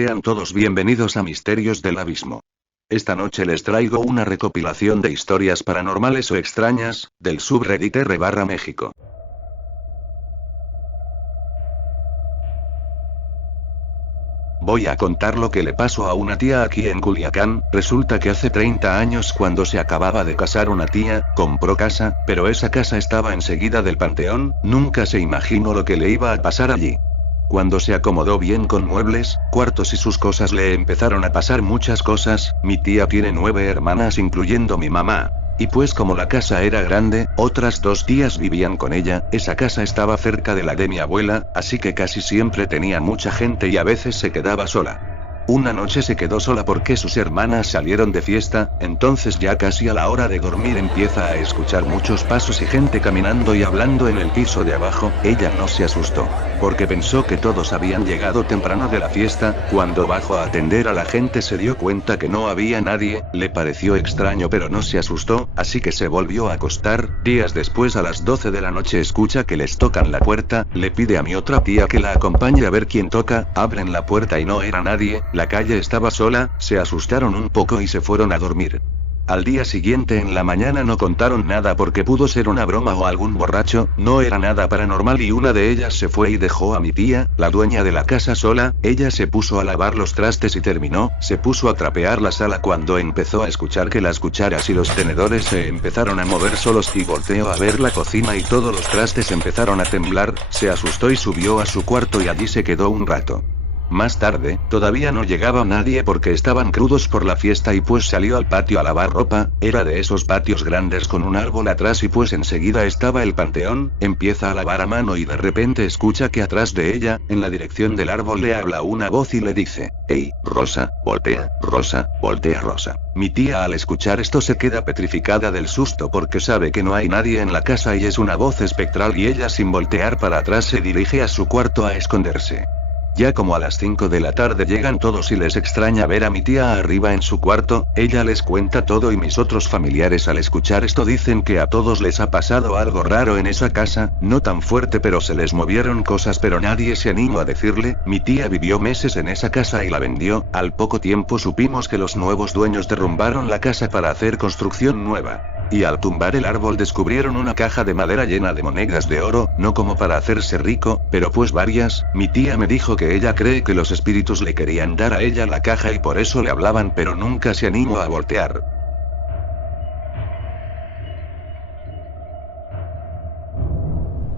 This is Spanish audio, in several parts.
Sean todos bienvenidos a Misterios del Abismo. Esta noche les traigo una recopilación de historias paranormales o extrañas, del subreddit r/México. Voy a contar lo que le pasó a una tía aquí en Culiacán. Resulta que hace 30 años, cuando se acababa de casar una tía, compró casa, pero esa casa estaba enseguida del panteón. Nunca se imaginó lo que le iba a pasar allí. Cuando se acomodó bien con muebles, cuartos y sus cosas, le empezaron a pasar muchas cosas. Mi tía tiene 9 hermanas incluyendo mi mamá. Y pues como la casa era grande, otras 2 tías vivían con ella. Esa casa estaba cerca de la de mi abuela, así que casi siempre tenía mucha gente y a veces se quedaba sola. Una noche se quedó sola porque sus hermanas salieron de fiesta. Entonces, ya casi a la hora de dormir, empieza a escuchar muchos pasos y gente caminando y hablando en el piso de abajo. Ella no se asustó, porque pensó que todos habían llegado temprano de la fiesta. Cuando bajó a atender a la gente se dio cuenta que no había nadie. Le pareció extraño pero no se asustó, así que se volvió a acostar. Días después, a las 12 de la noche, escucha que les tocan la puerta. Le pide a mi otra tía que la acompañe a ver quién toca. Abren la puerta y no era nadie. La calle estaba sola. Se asustaron un poco y se fueron a dormir. Al día siguiente en la mañana no contaron nada porque pudo ser una broma o algún borracho. No era nada paranormal y una de ellas se fue y dejó a mi tía, la dueña de la casa, sola. Ella se puso a lavar los trastes y terminó. Se puso a trapear la sala cuando empezó a escuchar que las cucharas y los tenedores se empezaron a mover solos, y volteó a ver la cocina y todos los trastes empezaron a temblar. Se asustó y subió a su cuarto y allí se quedó un rato. Más tarde, todavía no llegaba nadie porque estaban crudos por la fiesta, y pues salió al patio a lavar ropa. Era de esos patios grandes con un árbol atrás y pues enseguida estaba el panteón. Empieza a lavar a mano y de repente escucha que atrás de ella, en la dirección del árbol, le habla una voz y le dice: «Hey, Rosa, voltea, Rosa, voltea, Rosa». Mi tía, al escuchar esto, se queda petrificada del susto porque sabe que no hay nadie en la casa y es una voz espectral, y ella, sin voltear para atrás, se dirige a su cuarto a esconderse. Ya como a las 5 de la tarde llegan todos y les extraña ver a mi tía arriba en su cuarto. Ella les cuenta todo y mis otros familiares, al escuchar esto, dicen que a todos les ha pasado algo raro en esa casa. No tan fuerte, pero se les movieron cosas, pero nadie se animó a decirle. Mi tía vivió meses en esa casa y la vendió. Al poco tiempo supimos que los nuevos dueños derrumbaron la casa para hacer construcción nueva. Y al tumbar el árbol descubrieron una caja de madera llena de monedas de oro, no como para hacerse rico, pero pues varias. Mi tía me dijo que ella cree que los espíritus le querían dar a ella la caja y por eso le hablaban, pero nunca se animó a voltear.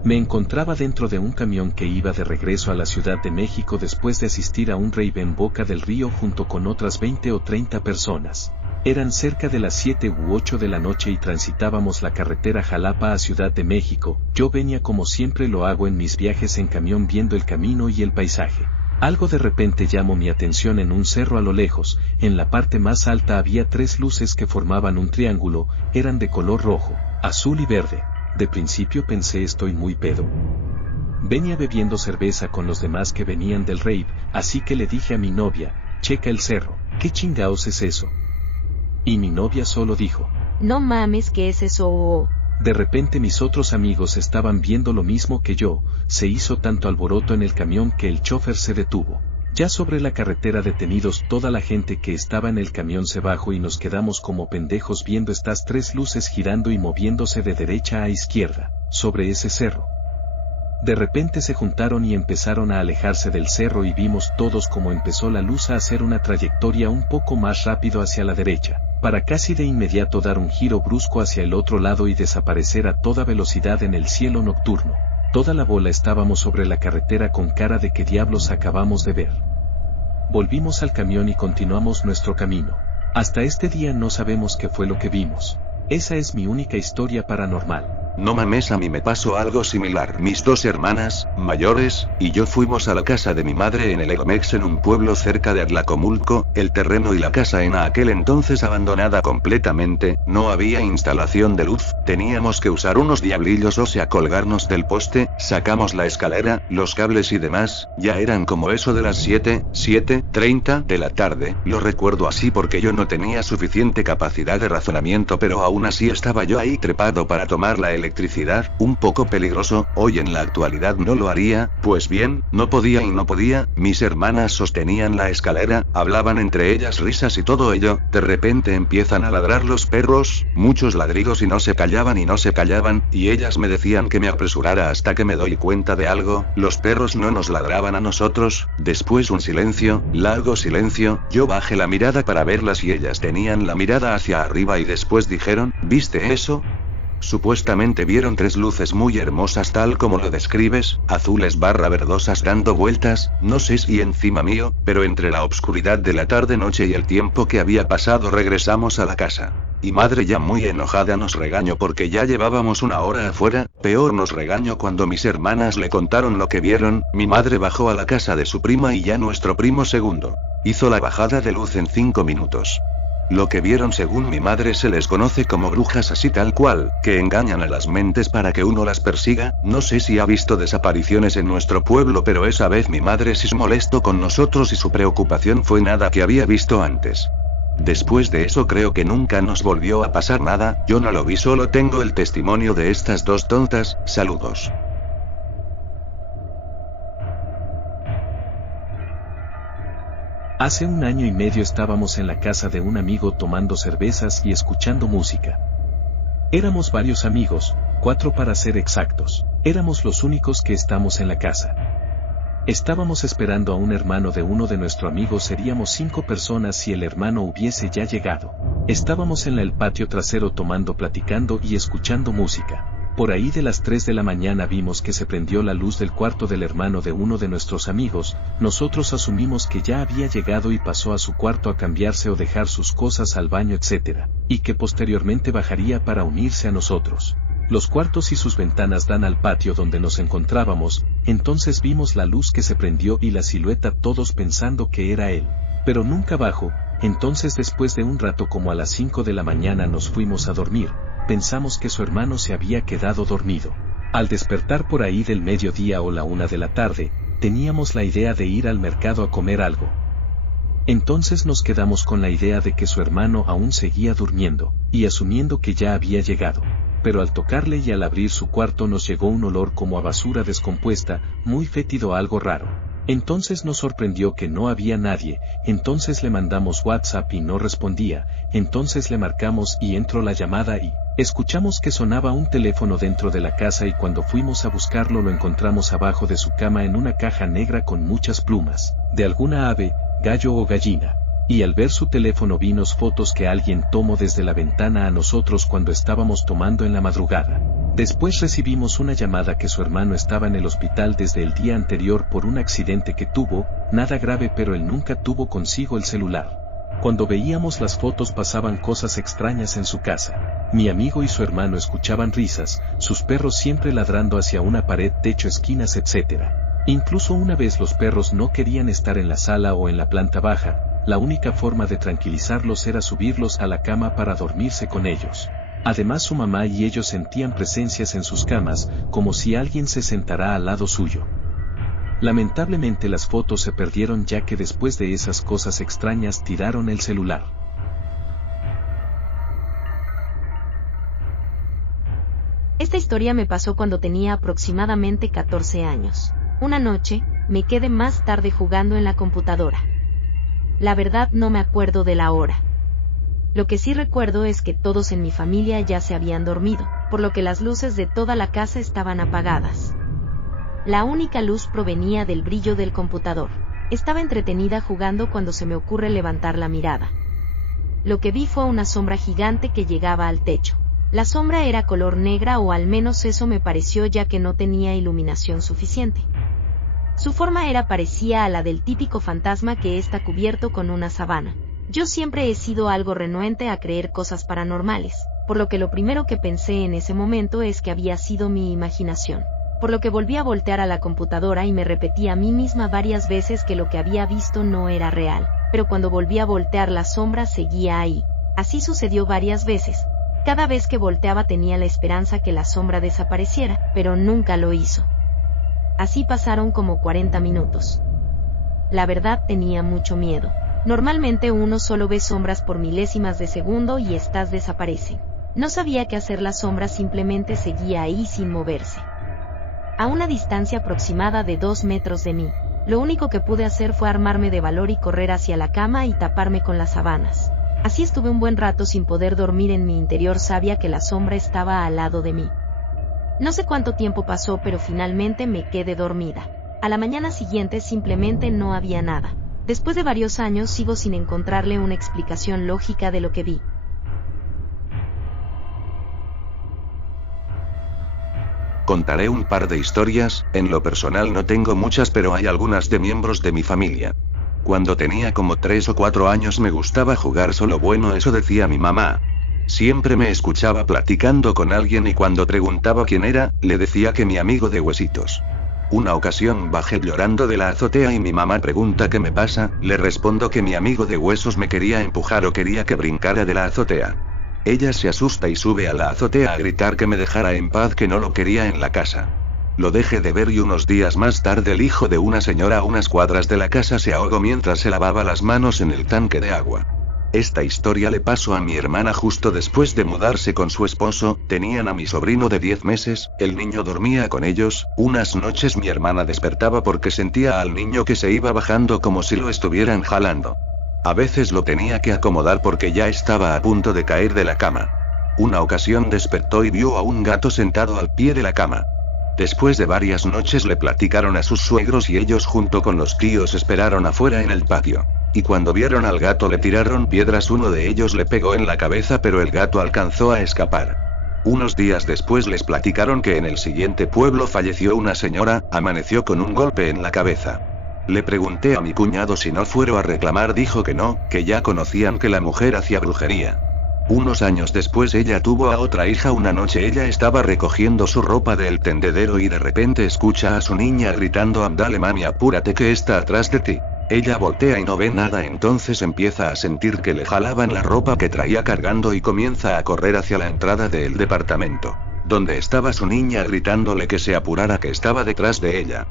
Me encontraba dentro de un camión que iba de regreso a la Ciudad de México después de asistir a un rave en Boca del Río junto con otras 20 o 30 personas. Eran cerca de las 7 u 8 de la noche y transitábamos la carretera Jalapa a Ciudad de México. Yo venía como siempre lo hago en mis viajes en camión, viendo el camino y el paisaje. Algo de repente llamó mi atención en un cerro a lo lejos. En la parte más alta había 3 luces que formaban un triángulo. Eran de color rojo, azul y verde. De principio pensé, estoy muy pedo. Venía bebiendo cerveza con los demás que venían del rave, así que le dije a mi novia: checa el cerro. ¿Qué chingaos es eso? Y mi novia solo dijo: no mames, ¿qué es eso? De repente mis otros amigos estaban viendo lo mismo que yo. Se hizo tanto alboroto en el camión que el chofer se detuvo. Ya sobre la carretera, detenidos, toda la gente que estaba en el camión se bajó y nos quedamos como pendejos viendo estas 3 luces girando y moviéndose de derecha a izquierda, sobre ese cerro. De repente se juntaron y empezaron a alejarse del cerro y vimos todos cómo empezó la luz a hacer una trayectoria un poco más rápido hacia la derecha, para casi de inmediato dar un giro brusco hacia el otro lado y desaparecer a toda velocidad en el cielo nocturno. Toda la bola estábamos sobre la carretera con cara de ¿qué diablos acabamos de ver? Volvimos al camión y continuamos nuestro camino. Hasta este día no sabemos qué fue lo que vimos. Esa es mi única historia paranormal. No mames, a mí me pasó algo similar. Mis 2 hermanas mayores y yo fuimos a la casa de mi madre en el Edomex, en un pueblo cerca de Atlacomulco. El terreno y la casa en aquel entonces abandonada completamente, no había instalación de luz, teníamos que usar unos diablillos, o sea, colgarnos del poste. Sacamos la escalera, los cables y demás. Ya eran como eso de las 7:30 de la tarde. Lo recuerdo así porque yo no tenía suficiente capacidad de razonamiento, pero aún así estaba yo ahí trepado para tomar la electricidad, un poco peligroso, hoy en la actualidad no lo haría, pues bien, no podía, mis hermanas sostenían la escalera, hablaban entre ellas risas y todo ello, de repente empiezan a ladrar los perros, muchos ladridos y no se callaban, y ellas me decían que me apresurara hasta que me doy cuenta de algo, los perros no nos ladraban a nosotros, después un silencio, largo silencio, yo bajé la mirada para verlas y ellas tenían la mirada hacia arriba y después dijeron, ¿viste eso? Supuestamente vieron 3 luces muy hermosas tal como lo describes, azules verdosas dando vueltas, no sé si encima mío, pero entre la obscuridad de la tarde-noche y el tiempo que había pasado regresamos a la casa. Y madre ya muy enojada nos regañó porque ya llevábamos 1 hora afuera, peor nos regañó cuando mis hermanas le contaron lo que vieron, mi madre bajó a la casa de su prima y ya nuestro primo segundo hizo la bajada de luz en 5 minutos. Lo que vieron según mi madre se les conoce como brujas así tal cual, que engañan a las mentes para que uno las persiga, no sé si ha visto desapariciones en nuestro pueblo pero esa vez mi madre sí se molestó con nosotros y su preocupación fue nada que había visto antes. Después de eso creo que nunca nos volvió a pasar nada, yo no lo vi solo tengo el testimonio de estas 2 tontas, saludos. Hace 1 año y medio estábamos en la casa de un amigo tomando cervezas y escuchando música. Éramos varios amigos, 4 para ser exactos. Éramos los únicos que estamos en la casa. Estábamos esperando a un hermano de uno de nuestros amigos, seríamos 5 personas si el hermano hubiese ya llegado. Estábamos en el patio trasero tomando, platicando y escuchando música. Por ahí de las 3 de la mañana vimos que se prendió la luz del cuarto del hermano de uno de nuestros amigos, nosotros asumimos que ya había llegado y pasó a su cuarto a cambiarse o dejar sus cosas al baño etc., y que posteriormente bajaría para unirse a nosotros. Los cuartos y sus ventanas dan al patio donde nos encontrábamos, entonces vimos la luz que se prendió y la silueta todos pensando que era él. Pero nunca bajó, entonces después de un rato como a las 5 de la mañana nos fuimos a dormir. Pensamos que su hermano se había quedado dormido. Al despertar por ahí del mediodía o la 1 de la tarde, teníamos la idea de ir al mercado a comer algo. Entonces nos quedamos con la idea de que su hermano aún seguía durmiendo, y asumiendo que ya había llegado. Pero al tocarle y al abrir su cuarto nos llegó un olor como a basura descompuesta, muy fétido, algo raro. Entonces nos sorprendió que no había nadie, entonces le mandamos WhatsApp y no respondía, entonces le marcamos y entró la llamada y escuchamos que sonaba un teléfono dentro de la casa y cuando fuimos a buscarlo lo encontramos abajo de su cama en una caja negra con muchas plumas, de alguna ave, gallo o gallina. Y al ver su teléfono vimos fotos que alguien tomó desde la ventana a nosotros cuando estábamos tomando en la madrugada. Después recibimos una llamada que su hermano estaba en el hospital desde el día anterior por un accidente que tuvo, nada grave pero él nunca tuvo consigo el celular. Cuando veíamos las fotos pasaban cosas extrañas en su casa. Mi amigo y su hermano escuchaban risas, sus perros siempre ladrando hacia una pared, techo, esquinas, etc. Incluso una vez los perros no querían estar en la sala o en la planta baja, la única forma de tranquilizarlos era subirlos a la cama para dormirse con ellos. Además su mamá y ellos sentían presencias en sus camas, como si alguien se sentara al lado suyo. Lamentablemente las fotos se perdieron ya que después de esas cosas extrañas tiraron el celular. Esta historia me pasó cuando tenía aproximadamente 14 años. Una noche, me quedé más tarde jugando en la computadora. La verdad no me acuerdo de la hora. Lo que sí recuerdo es que todos en mi familia ya se habían dormido, por lo que las luces de toda la casa estaban apagadas. La única luz provenía del brillo del computador. Estaba entretenida jugando cuando se me ocurre levantar la mirada. Lo que vi fue una sombra gigante que llegaba al techo. La sombra era color negra o al menos eso me pareció ya que no tenía iluminación suficiente. Su forma parecía a la del típico fantasma que está cubierto con una sábana. Yo siempre he sido algo renuente a creer cosas paranormales, por lo que lo primero que pensé en ese momento es que había sido mi imaginación. Por lo que volví a voltear a la computadora y me repetí a mí misma varias veces que lo que había visto no era real, pero cuando volví a voltear la sombra seguía ahí. Así sucedió varias veces. Cada vez que volteaba tenía la esperanza que la sombra desapareciera, pero nunca lo hizo. Así pasaron como 40 minutos. La verdad tenía mucho miedo. Normalmente uno solo ve sombras por milésimas de segundo y estas desaparecen. No sabía qué hacer, la sombra simplemente seguía ahí sin moverse. A una distancia aproximada de 2 metros de mí, lo único que pude hacer fue armarme de valor y correr hacia la cama y taparme con las sábanas. Así estuve un buen rato sin poder dormir. En mi interior sabía que la sombra estaba al lado de mí. No sé cuánto tiempo pasó, pero finalmente me quedé dormida. A la mañana siguiente simplemente no había nada. Después de varios años sigo sin encontrarle una explicación lógica de lo que vi. Contaré un par de historias. En lo personal no tengo muchas, pero hay algunas de miembros de mi familia. Cuando tenía como 3 o 4 años me gustaba jugar solo. Bueno, eso decía mi mamá. Siempre me escuchaba platicando con alguien y cuando preguntaba quién era, le decía que mi amigo de huesitos. Una ocasión bajé llorando de la azotea y mi mamá pregunta qué me pasa, le respondo que mi amigo de huesos me quería empujar o quería que brincara de la azotea. Ella se asusta y sube a la azotea a gritar que me dejara en paz, que no lo quería en la casa. Lo dejé de ver y unos días más tarde el hijo de una señora a unas cuadras de la casa se ahogó mientras se lavaba las manos en el tanque de agua. Esta historia le pasó a mi hermana justo después de mudarse con su esposo. Tenían a mi sobrino de 10 meses, el niño dormía con ellos. Unas noches mi hermana despertaba porque sentía al niño que se iba bajando como si lo estuvieran jalando. A veces lo tenía que acomodar porque ya estaba a punto de caer de la cama. Una ocasión despertó y vio a un gato sentado al pie de la cama. Después de varias noches le platicaron a sus suegros y ellos junto con los tíos esperaron afuera en el patio. Y cuando vieron al gato le tiraron piedras. Uno de ellos le pegó en la cabeza, pero el gato alcanzó a escapar. Unos días después les platicaron que en el siguiente pueblo falleció una señora, amaneció con un golpe en la cabeza. Le pregunté a mi cuñado si no fueron a reclamar, dijo que no, que ya conocían que la mujer hacía brujería. Unos años después ella tuvo a otra hija. Una noche ella estaba recogiendo su ropa del tendedero y de repente escucha a su niña gritando: «Ándale mami, apúrate que está atrás de ti». Ella voltea y no ve nada, entonces empieza a sentir que le jalaban la ropa que traía cargando y comienza a correr hacia la entrada del departamento, donde estaba su niña gritándole que se apurara, que estaba detrás de ella.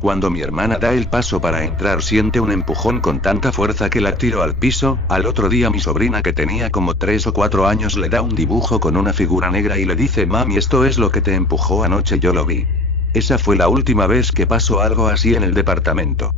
Cuando mi hermana da el paso para entrar siente un empujón con tanta fuerza que la tiró al piso. Al otro día mi sobrina, que tenía como 3 o 4 años, le da un dibujo con una figura negra y le dice: «Mami, esto es lo que te empujó anoche, yo lo vi». Esa fue la última vez que pasó algo así en el departamento.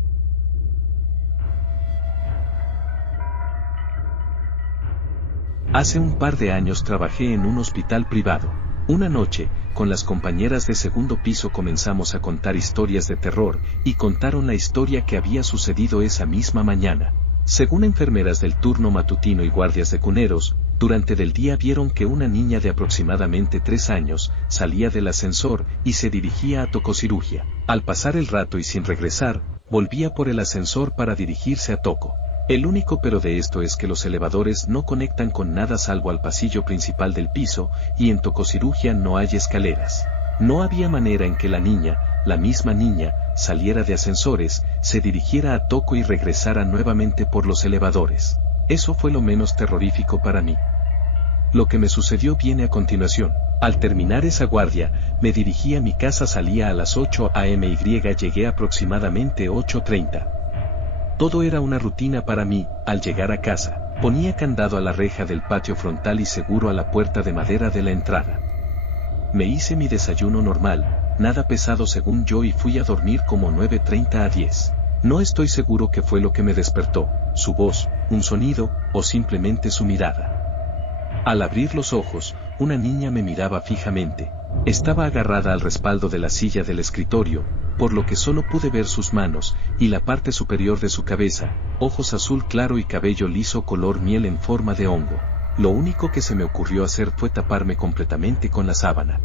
Hace un par de años trabajé en un hospital privado. Una noche, con las compañeras de segundo piso comenzamos a contar historias de terror, y contaron la historia que había sucedido esa misma mañana. Según enfermeras del turno matutino y guardias de cuneros, durante el día vieron que una niña de aproximadamente 3 años salía del ascensor y se dirigía a tococirugía. Al pasar el rato y sin regresar, volvía por el ascensor para dirigirse a toco. El único pero de esto es que los elevadores no conectan con nada salvo al pasillo principal del piso, y en tococirugía no hay escaleras. No había manera en que la niña, la misma niña, saliera de ascensores, se dirigiera a toco y regresara nuevamente por los elevadores. Eso fue lo menos terrorífico para mí. Lo que me sucedió viene a continuación. Al terminar esa guardia, me dirigí a mi casa, salía a las 8 am y llegué aproximadamente 8:30. Todo era una rutina para mí. Al llegar a casa, ponía candado a la reja del patio frontal y seguro a la puerta de madera de la entrada. Me hice mi desayuno normal, nada pesado según yo, y fui a dormir como 9:30 a 10. No estoy seguro qué fue lo que me despertó, su voz, un sonido, o simplemente su mirada. Al abrir los ojos, una niña me miraba fijamente. Estaba agarrada al respaldo de la silla del escritorio, por lo que solo pude ver sus manos, y la parte superior de su cabeza, ojos azul claro y cabello liso color miel en forma de hongo. Lo único que se me ocurrió hacer fue taparme completamente con la sábana.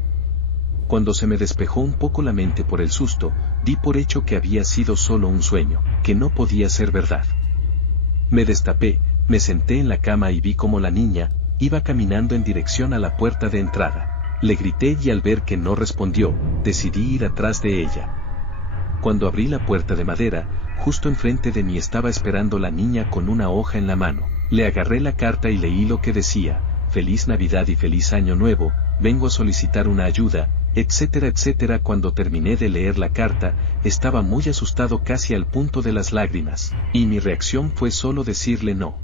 Cuando se me despejó un poco la mente por el susto, di por hecho que había sido solo un sueño, que no podía ser verdad. Me destapé, me senté en la cama y vi cómo la niña iba caminando en dirección a la puerta de entrada. Le grité y al ver que no respondió, decidí ir atrás de ella. Cuando abrí la puerta de madera, justo enfrente de mí estaba esperando la niña con una hoja en la mano. Le agarré la carta y leí lo que decía: «Feliz Navidad y feliz Año Nuevo, vengo a solicitar una ayuda», etcétera, etcétera. Cuando terminé de leer la carta, estaba muy asustado casi al punto de las lágrimas, y mi reacción fue solo decirle no.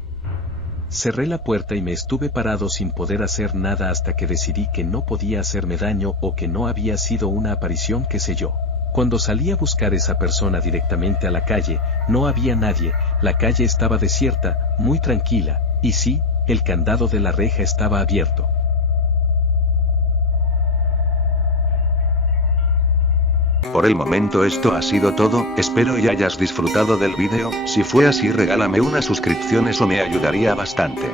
Cerré la puerta y me estuve parado sin poder hacer nada hasta que decidí que no podía hacerme daño o que no había sido una aparición, qué sé yo. Cuando salí a buscar esa persona directamente a la calle, no había nadie, la calle estaba desierta, muy tranquila, y sí, el candado de la reja estaba abierto. Por el momento esto ha sido todo, espero y hayas disfrutado del vídeo, si fue así regálame una suscripción, eso me ayudaría bastante.